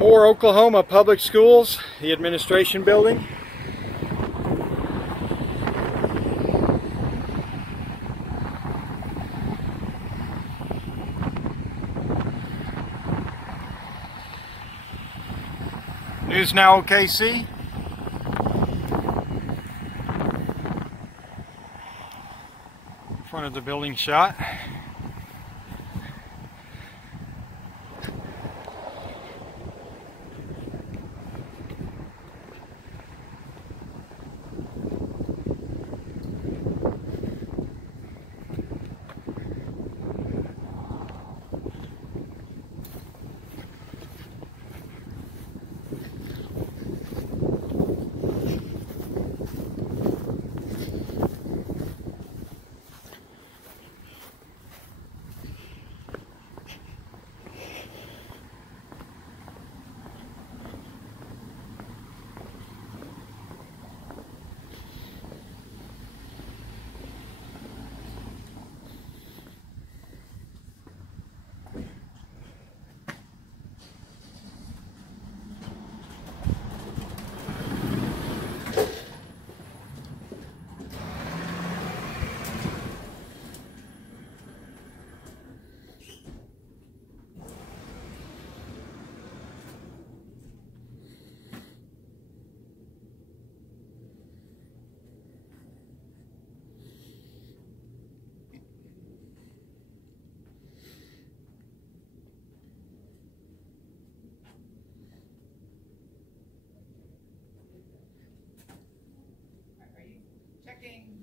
Moore, Oklahoma Public Schools, the Administration Building. News Now OKC. Front of the building shot.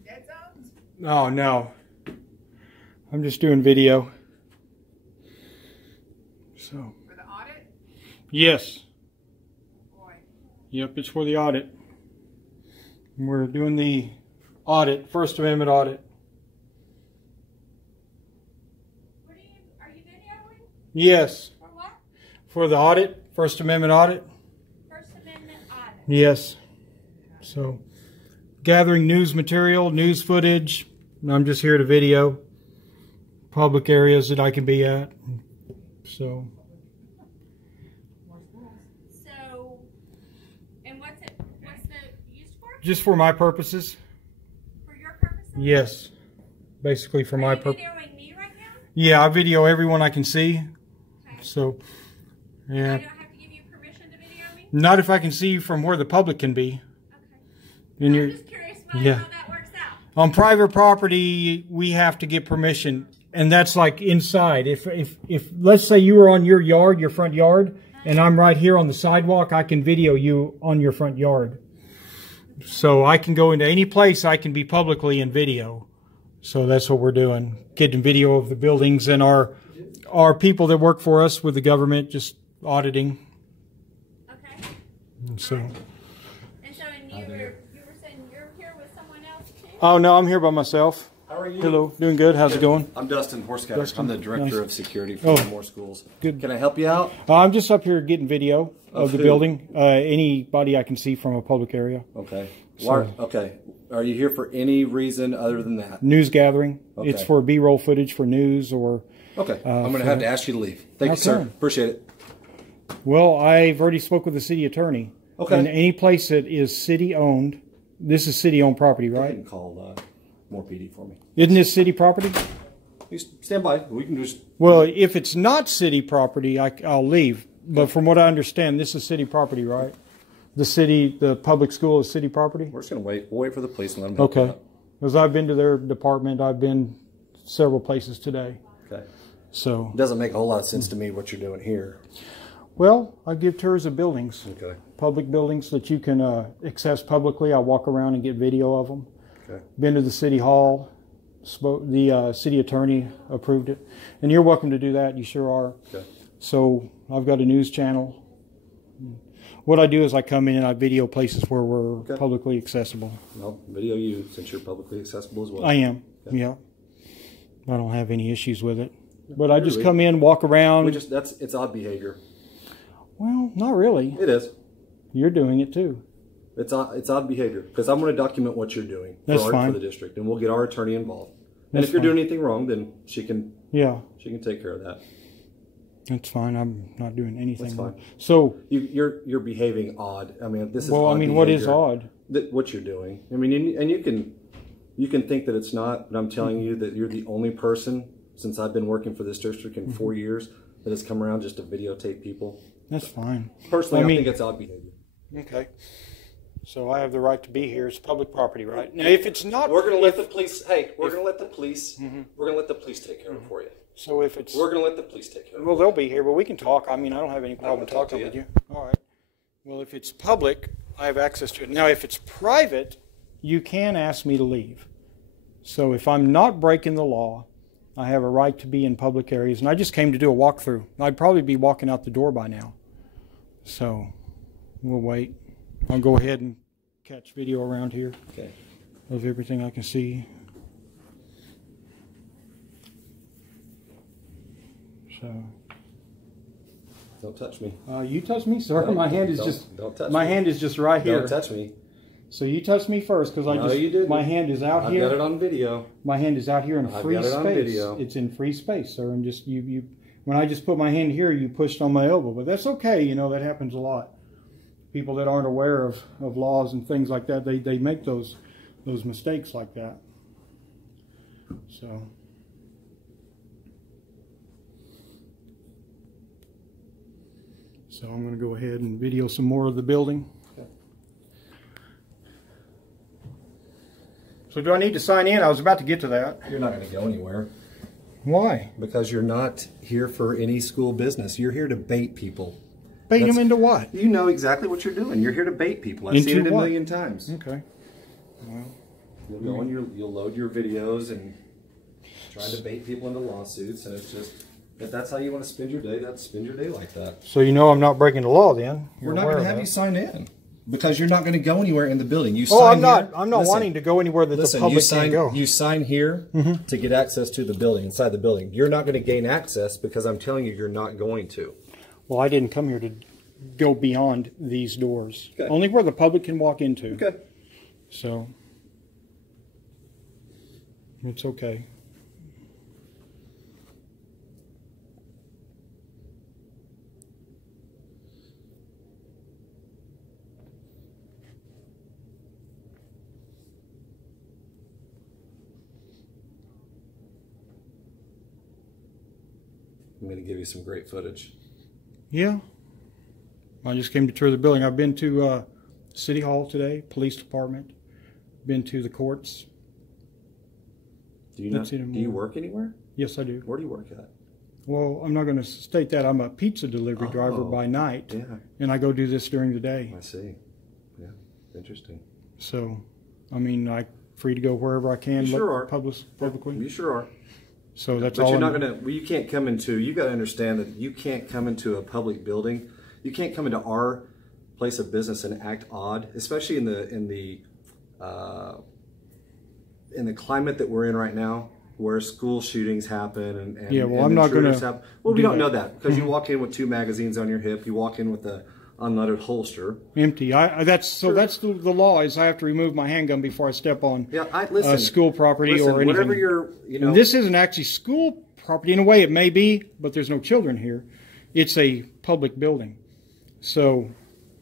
Dead zones? Oh no, I'm just doing video. So. For the audit? Yes. Boy. Yep, it's for the audit. We're doing the audit, First Amendment audit. Are you videoing? Yes. For what? For the audit, First Amendment audit. First Amendment audit. Yes. So. Gathering news material, news footage. I'm just here to video public areas that I can be at. So, and what's the used for? Just for my purposes. For your purposes? Yes. Basically for my purpose. Are you videoing me right now? Yeah, I video everyone I can see. Okay. So, yeah. I don't have to give you permission to video me? Not if I can see from where the public can be. Okay. I'm just curious about how that works out. On private property, we have to get permission, and that's like inside. If let's say you were on your yard, your front yard, and I'm right here on the sidewalk, I can video you on your front yard. So I can go into any place I can be publicly in video. So that's what we're doing, getting video of the buildings and our people that work for us with the government, just auditing. Okay. And so. Oh, no, I'm here by myself. How are you? Hello. Doing good. How's it going? I'm Dustin Horsecutter. I'm the Director of Security for Moore Schools. Good. Can I help you out? I'm just up here getting video of the building. Anybody I can see from a public area. Okay. Okay. Are you here for any reason other than that? News gathering. Okay. It's for B-roll footage for news or... Okay. I'm going to have to ask you to leave. Thank you, sir. Appreciate it. Well, I've already spoke with the city attorney. Okay. And any place that is city-owned... This is city-owned property, right? You can call Moore PD for me. Isn't this city property? You stand by. We can just... Well, if it's not city property, I'll leave. But from what I understand, this is city property, right? The public school is city property? We're just going to wait. We'll wait for the police and let them help Okay. Because I've been to their department. I've been several places today. Okay. So. It doesn't make a whole lot of sense to me what you're doing here. Well, I give tours of buildings. Okay. Public buildings that you can access publicly. I walk around and get video of them. Okay. Been to the city hall. The city attorney approved it. And you're welcome to do that. You sure are. Okay. So I've got a news channel. What I do is I come in and I video places where we're publicly accessible. Well, video you since you're publicly accessible as well. I am. Okay. Yeah. I don't have any issues with it. But I just come in, walk around. It's odd behavior. Well, not really. It is. You're doing it too. It's odd behavior because I'm going to document what you're doing for the district, and we'll get our attorney involved. And if you're doing anything wrong, then she can take care of that. That's fine. I'm not doing anything. That's fine. So you're behaving odd. I mean, this is well. odd I mean, behavior. what is odd? What you're doing. I mean, and you can think that it's not, but I'm telling you that you're the only person since I've been working for this district in 4 years that has come around just to videotape people. That's fine. Personally, I think it's odd behavior. Okay. So I have the right to be here. It's public property, right? Now, if it's not, we're going to let the police. Hey, we're going to let the police. We're going to let the police take care of it for you. So if it's, we're going to let the police take care of it. Well, they'll be here, but we can talk. I mean, I don't have any problem talking with you. All right. Well, if it's public, I have access to it. Now, if it's private, you can ask me to leave. So if I'm not breaking the law, I have a right to be in public areas. And I just came to do a walkthrough. I'd probably be walking out the door by now. So we'll wait. I'll go ahead and catch video around here of everything I can see. So. Don't touch me. You touch me, sir. No, my hand is hand is just right here. Don't touch me. So you touch me first because my hand is out here. I've got it on video. My hand is out here in free space. On video. It's in free space, sir. And just when I just put my hand here, you pushed on my elbow. But that's okay. You know, that happens a lot. People that aren't aware of laws and things like that, they make those mistakes like that. So. So I'm going to go ahead and video some more of the building. Okay. So do I need to sign in? I was about to get to that. You're not going to go anywhere. Why? Because you're not here for any school business. You're here to bait people. Bait them into what? You know exactly what you're doing. You're here to bait people. I've seen it a million times. Okay. Well, you'll go and you'll load your videos and try to bait people into lawsuits, and it's just, if that's how you want to spend your day, spend your day like that. So you know I'm not breaking the law then? We're not going to have you sign in because you're not going to go anywhere in the building. I'm not wanting to go anywhere that the public can't go. You sign here to get access to the building, inside the building. You're not going to gain access because I'm telling you you're not going to. Well, I didn't come here to go beyond these doors. Okay. Only where the public can walk into. Okay. So, it's okay. I'm going to give you some great footage. Yeah. I just came to tour the building. I've been to City Hall today, Police Department, been to the courts. Do you work anywhere? Yes, I do. Where do you work at? Well, I'm not going to state that. I'm a pizza delivery driver by night, and I go do this during the day. I see. Yeah, interesting. So, I mean, I'm free to go wherever I can. You sure are. Publicly. You sure are. So that's but all. You're not going to. Well, you can't come into. You got to understand that you can't come into a public building. You can't come into our place of business and act odd, especially in the climate that we're in right now, where school shootings happen and I'm not going to. Well, we don't know that because you walk in with 2 magazines on your hip. You walk in with a unloaded holster. Empty. That's the law. Is I have to remove my handgun before I step on school property or anything. Whatever you're, And this isn't actually school property. In a way, it may be, but there's no children here. It's a public building. So,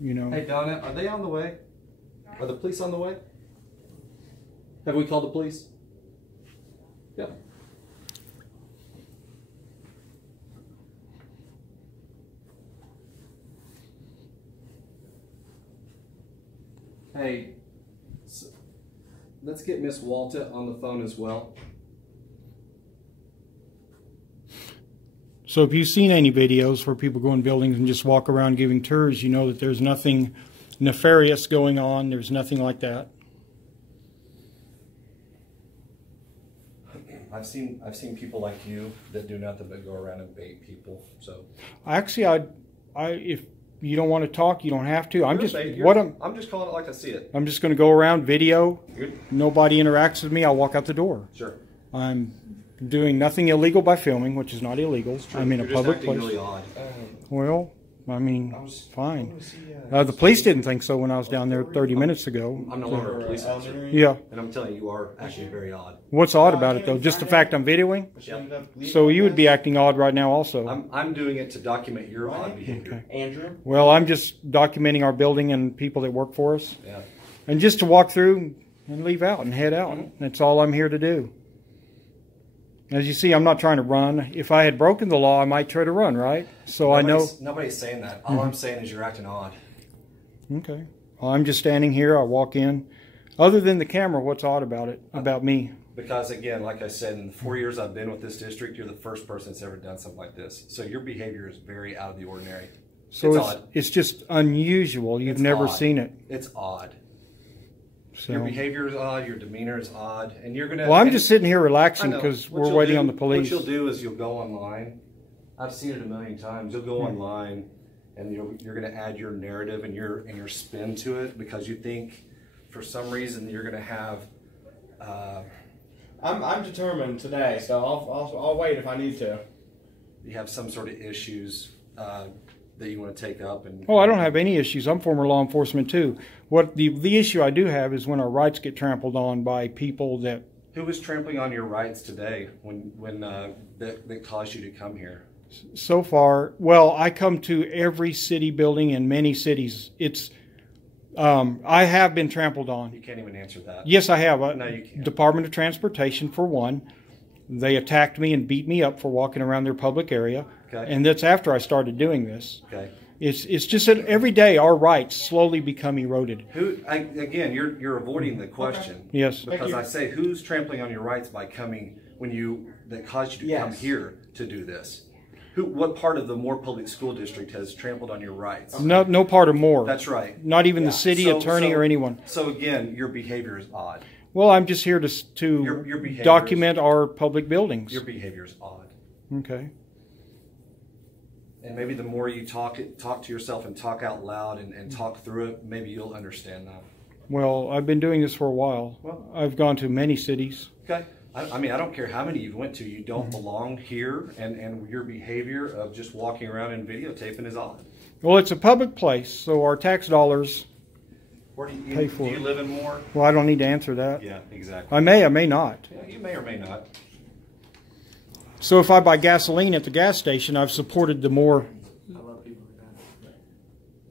Hey, Donna, are they on the way? Are the police on the way? Have we called the police? Yeah. Hey, let's get Miss Walta on the phone as well. So if you've seen any videos where people go in buildings and just walk around giving tours, you know that there's nothing nefarious going on. There's nothing like that. I've seen people like you that do nothing but go around and bait people. So actually, if you don't want to talk, you don't have to. I'm just calling it like I see it. I'm just going to go around, video. Good. Nobody interacts with me. I'll walk out the door. Sure. I'm doing nothing illegal by filming, which is not illegal. I'm in a public place. Really odd. Well, I mean, fine. The police didn't think so when I was down there 30 minutes ago. I'm no longer a police officer. Yeah. And I'm telling you, you are actually very odd. What's odd about it, though? Just the fact I'm videoing? Yep. So you would be acting odd right now also. I'm doing it to document your odd behavior. Okay. Andrew? Well, I'm just documenting our building and people that work for us. Yeah. And just to walk through and leave out and head out. That's all I'm here to do. As you see, I'm not trying to run. If I had broken the law, I might try to run, right? So I know... Nobody's saying that. All I'm saying is you're acting odd. Okay. Well, I'm just standing here. I walk in. Other than the camera, what's odd about it, about me? Because, again, like I said, in the 4 years I've been with this district, you're the first person that's ever done something like this. So your behavior is very out of the ordinary. So it's odd. It's just unusual. You've never seen it. It's odd. So. Your behavior is odd. Your demeanor is odd. And you're going to... Well, I'm just sitting here relaxing because we're waiting on the police. What you'll do is you'll go online. I've seen it a million times. You'll go online and you're going to add your narrative and your spin to it because you think for some reason you're going to have... I'm determined today, so I'll wait if I need to. You have some sort of issues that you want to take up. And oh, I don't have any issues. I'm former law enforcement too. What the issue I do have is when our rights get trampled on by people that... Who is trampling on your rights today when that caused you to come here? So far, well, I come to every city building in many cities. It's... I have been trampled on. You can't even answer that. Yes, I have. No, you can't. Department of Transportation, for one. They attacked me and beat me up for walking around their public area. Okay. And that's after I started doing this. Okay. It's just that every day our rights slowly become eroded. Again, you're avoiding the question. Okay. Yes. Because I say, who's trampling on your rights by coming that caused you to come here to do this? What part of the Moore Public School District has trampled on your rights? No part of Moore. That's right. Not even the city attorney or anyone. So again, your behavior is odd. Well, I'm just here to your document our public buildings. Your behavior is odd. Okay. And maybe the more you talk to yourself and talk out loud and talk through it, maybe you'll understand that. Well, I've been doing this for a while. Well, I've gone to many cities. Okay. I mean, I don't care how many you went to. You don't belong here, and your behavior of just walking around and videotaping is odd. Well, it's a public place, so our tax dollars pay for it. Do you live in Moore? Well, I don't need to answer that. Yeah, exactly. I may not. Yeah, you may or may not. So if I buy gasoline at the gas station, I've supported the Moore.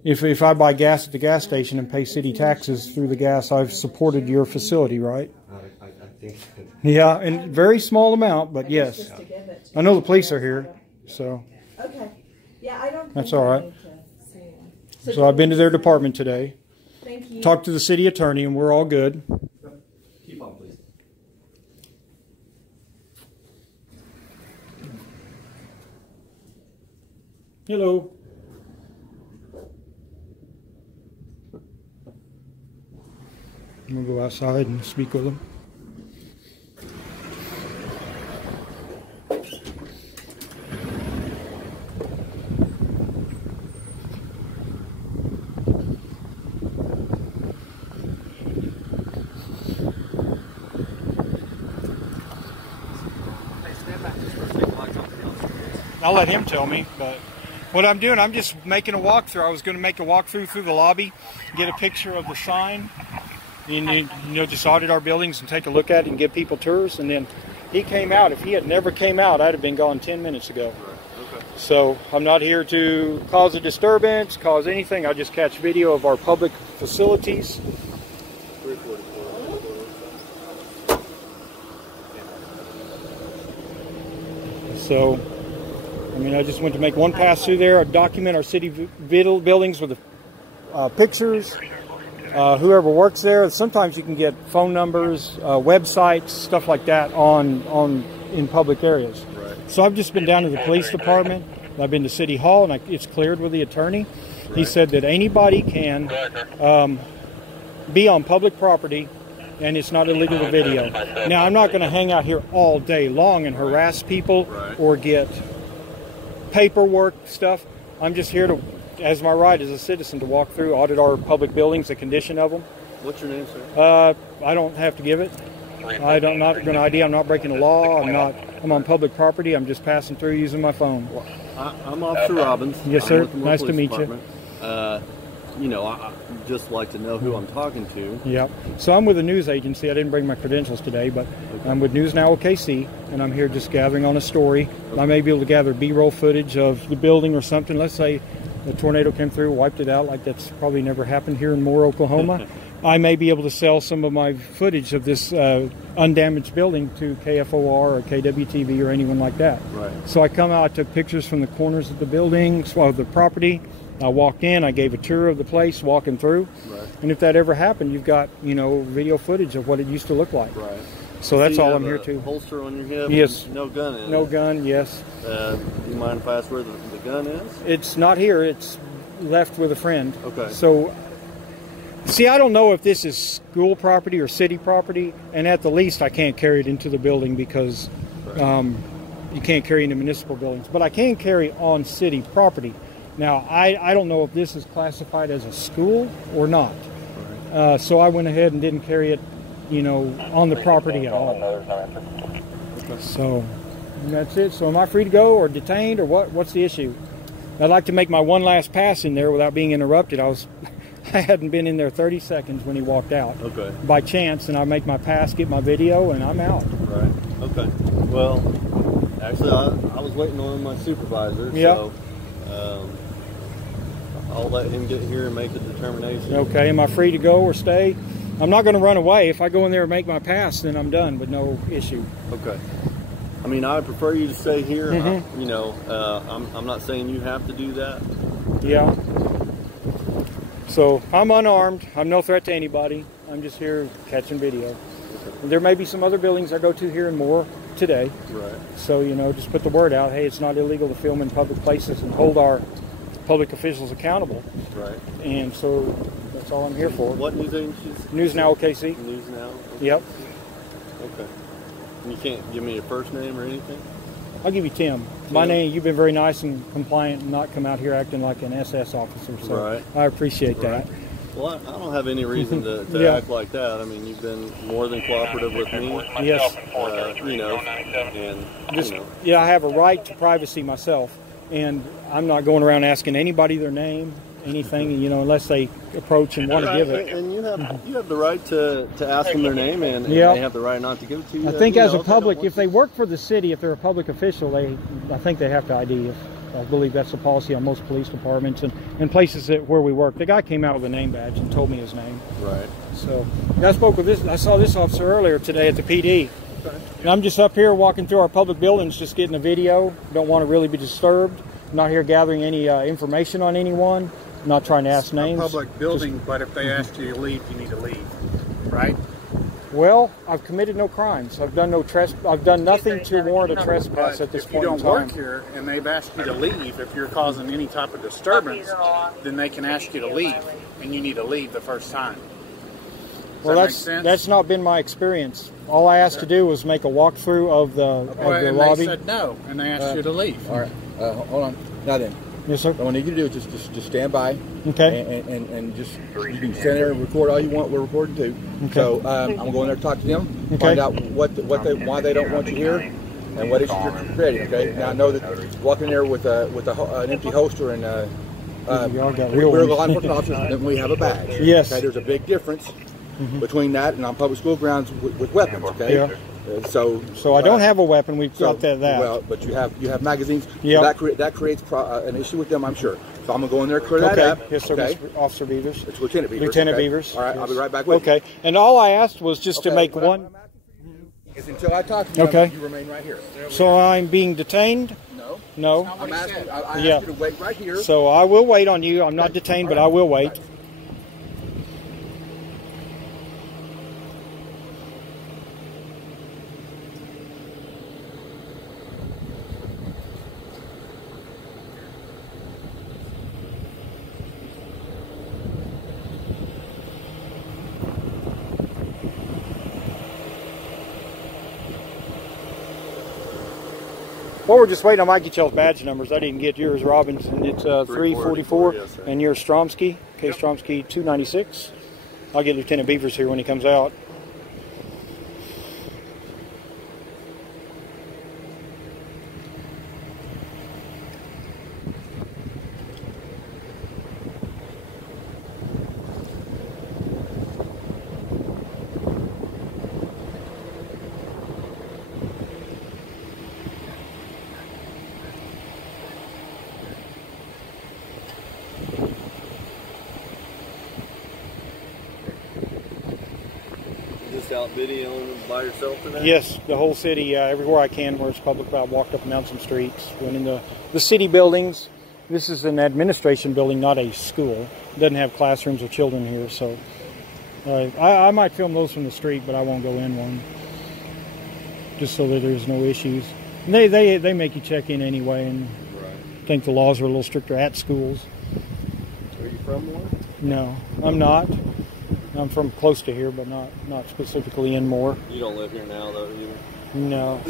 If I buy gas at the gas station and pay city taxes through the gas, I've supported your facility, right? I think. Yeah, in very small amount, but yes. I know the police are here, so. Okay. Yeah, I don't. That's all right. So I've been to their department today. Thank you. Talked to the city attorney, and we're all good. Keep on, please. Hello. I'm going to go outside and speak with them. I'll let him tell me, but what I'm doing, I'm just making a walkthrough. I was going to make a walkthrough through the lobby, get a picture of the sign, and just audit our buildings and take a look at it and give people tours. And then he came out. If he had never came out, I'd have been gone 10 minutes ago. Okay. So I'm not here to cause a disturbance, cause anything. I just catch video of our public facilities. So, I mean, I just went to make one pass through there. I document our city buildings with the pictures. Whoever works there. Sometimes you can get phone numbers, websites, stuff like that in public areas. Right. So I've just been down to the police department. I've been to City Hall, and it's cleared with the attorney. Right. He said that anybody can be on public property, and it's not illegal to video. Now, I'm not going to hang out here all day long and harass people or get paperwork stuff. I'm just here to, as my right as a citizen, to walk through, audit our public buildings, the condition of them. What's your name, sir? I don't have to give it. I'm not going to ID. I'm not breaking the law. I'm on public property. I'm just passing through using my phone. I'm Officer Robbins. Yes, I'm sir. with the Moore Nice to Police meet you. Department. You know, I just like to know who I'm talking to. Yep. So I'm with a news agency. I didn't bring my credentials today, but I'm with News Now OKC, and I'm here just gathering on a story. I may be able to gather B-roll footage of the building or something. Let's say a tornado came through, wiped it out, like that's probably never happened here in Moore, Oklahoma. I may be able to sell some of my footage of this undamaged building to KFOR or KWTV or anyone like that. Right. So I come out, I took pictures from the corners of the buildings, of the property. I walked in, I gave a tour of the place, walking through. Right. And if that ever happened, you've got, you know, video footage of what it used to look like. Right. So that's you all have I'm here a to. Holster on your hip? Yes. No gun in it? No gun, yes. Do you mind if I ask where the gun is? It's not here, it's left with a friend. Okay. So, see, I don't know if this is school property or city property, and at the least I can't carry it into the building because you can't carry into municipal buildings. But I can carry on city property. Now, I don't know if this is classified as a school or not. So I went ahead and didn't carry it, you know, on the property at all. So that's it. So am I free to go or detained or what? What's the issue? I'd like to make my one last pass in there without being interrupted. I hadn't been in there 30 seconds when he walked out. Okay. By chance, and I make my pass, get my video, and I'm out. Right. Okay. Well, actually, I was waiting on my supervisor. Yep. So I'll let him get here and make a determination. Okay. Am I free to go or stay? I'm not going to run away. If I go in there and make my pass, then I'm done with no issue. Okay. I mean, I would prefer you to stay here. Mm-hmm. You know, I'm not saying you have to do that. Yeah. So I'm unarmed. I'm no threat to anybody. I'm just here catching video. Okay. There may be some other buildings I go to here and more today. Right. So, you know, just put the word out. Hey, it's not illegal to film in public places and hold our public officials accountable. Right. And so that's all I'm here for. What news agencies? News Now OKC. News Now? Okay. Yep. Okay. And you can't give me your first name or anything? I'll give you Tim. My name, you've been very nice and compliant and not come out here acting like an SS officer. So Right. I appreciate that. Well, I don't have any reason to Yeah. act like that. I mean, you've been more than cooperative with me. Yes. You know, and, Just, you know. yeah, I have a right to privacy myself. And I'm not going around asking anybody their name, anything, you know, unless they approach and want to give it. And you have the right to ask them their name, and Yeah. they have the right not to give it to you. I think you as know, a public, if if they work for the city, if they're a public official, I think they have to ID. I believe that's the policy on most police departments and places where we work. The guy came out with a name badge and told me his name. Right. So I saw this officer earlier today at the PD. And I'm just up here walking through our public buildings, just getting a video. Don't want to really be disturbed. I'm not here gathering any information on anyone. I'm not trying to ask names. It's a public building, but if they ask you to leave, you need to leave, right? Well, I've committed no crimes. I've done nothing to warrant a trespass at this If you point in don't time. work here and they've asked you to leave, if you're causing any type of disturbance, then they can ask you to leave, and you need to leave the first time. Well, that make sense? that's not been my experience. All I asked to do was make a walkthrough of the and lobby. they said no, and they asked you to leave. All right, hold on. Now then, Yes, sir. what I need you to do is just stand by. Okay. And just you can stand there and record all you want. We're recording too. Okay. So I'm going there to talk to them, Okay. find out why they don't want you here, and what issues you're creating. Okay. Now I know that walking there with an empty holster and Y'all got we're real law ones. enforcement officers, and we have a badge. Yes. Okay. There's a big difference between that and on public school grounds with weapons. Okay. Yeah. So I don't have a weapon. We've got that. Well, but you have magazines. Yeah. That creates an issue with them, I'm sure. So I'm gonna go in there, clear that up. Yes, sir. Okay. Mr. Officer Beavers. It's Lieutenant Beavers. Lieutenant okay? Beavers. All right, Yes. I'll be right back with you. Okay. And all I asked was just to make what one. I'm asking is until I talk to you, Okay. you remain right here. So I'm being detained? No. No. I'm asking. I Yeah. asked you to wait right here. So I will wait on you. I'm not detained, but I will wait. Well, we're just waiting. I might get y'all's badge numbers. I didn't get yours, Robbins, and it's 344, yes, sir. and yours Stromsky, K. Stromsky 296. I'll get Lieutenant Beavers here when he comes out. out videoing by yourself today? Yes, the whole city, everywhere I can where it's public. I walked up and down some streets, went in the city buildings. This is an administration building, not a school. It doesn't have classrooms or children here, so I might film those from the street, but I won't go in one, just so that there's no issues. And they make you check in anyway, and I think the laws are a little stricter at schools. Are you from one? No, I'm not. I'm from close to here, but not specifically in Moore. You don't live here now, though, either? No.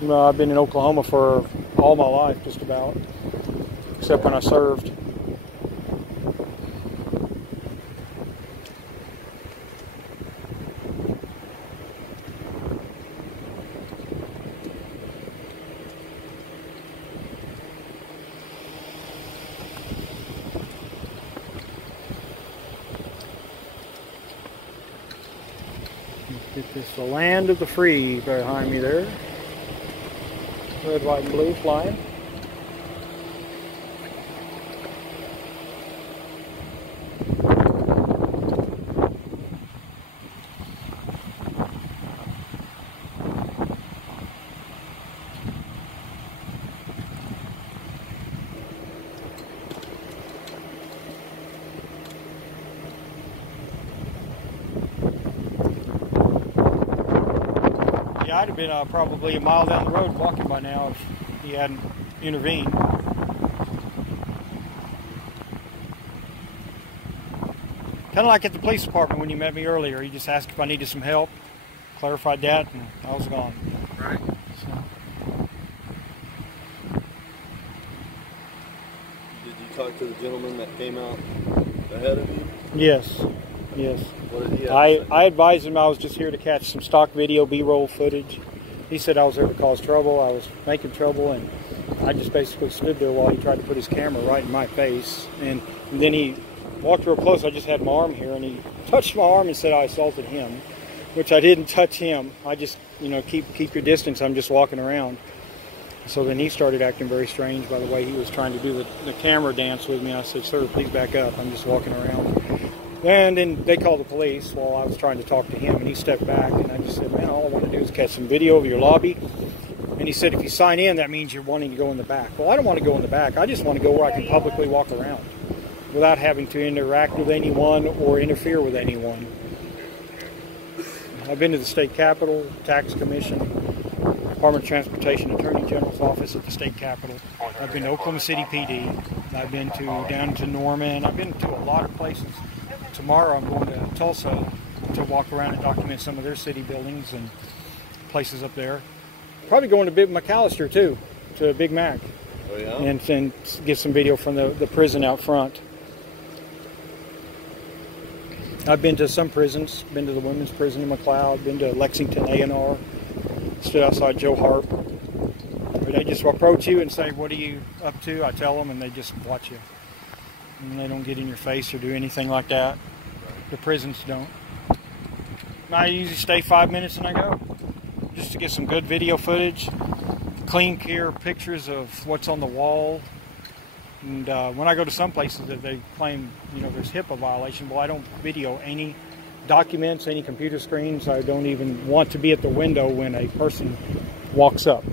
No, I've been in Oklahoma for all my life, just about, except when I served. Get this, the land of the free behind me there. Red, white, and blue flying. Yeah, I'd have been probably a mile down the road walking by now if he hadn't intervened. Kind of like at the police department when you met me earlier. You just asked if I needed some help, clarified that, and I was gone. Right. So. Did you talk to the gentleman that came out ahead of you? Yes, yes. What did he have to say? I advised him I was just here to catch some stock video, B-roll footage. He said I was there to cause trouble. I was making trouble, and I just basically stood there while he tried to put his camera right in my face. And then he walked real close. I just had my arm here, and he touched my arm and said I assaulted him, which I didn't touch him. I just, you know, keep your distance. I'm just walking around. So then he started acting very strange by the way he was trying to do the camera dance with me. I said, sir, please back up. I'm just walking around. And then they called the police while I was trying to talk to him, and he stepped back, and I just said, man, all I want to do is catch some video of your lobby. And he said, if you sign in, that means you're wanting to go in the back. Well, I don't want to go in the back. I just want to go where I can publicly walk around without having to interact with anyone or interfere with anyone. I've been to the state capitol, tax commission, Department of Transportation, Attorney General's office at the state capitol. I've been to Oklahoma City PD. I've been down to Norman. I've been to a lot of places. Tomorrow I'm going to Tulsa to walk around and document some of their city buildings and places up there. Probably going to McAllister too, to Big Mac. Oh, yeah? And get some video from the prison out front. I've been to some prisons, been to the women's prison in McLeod, been to Lexington A&R, stood outside Joe Harp. They just approach you and say, what are you up to? I tell them, and they just watch you. And they don't get in your face or do anything like that. The prisons don't. I usually stay 5 minutes and I go, just to get some good video footage, clean, clear pictures of what's on the wall. And when I go to some places that they claim, you know, there's HIPAA violation, well, I don't video any documents, any computer screens. I don't even want to be at the window when a person walks up.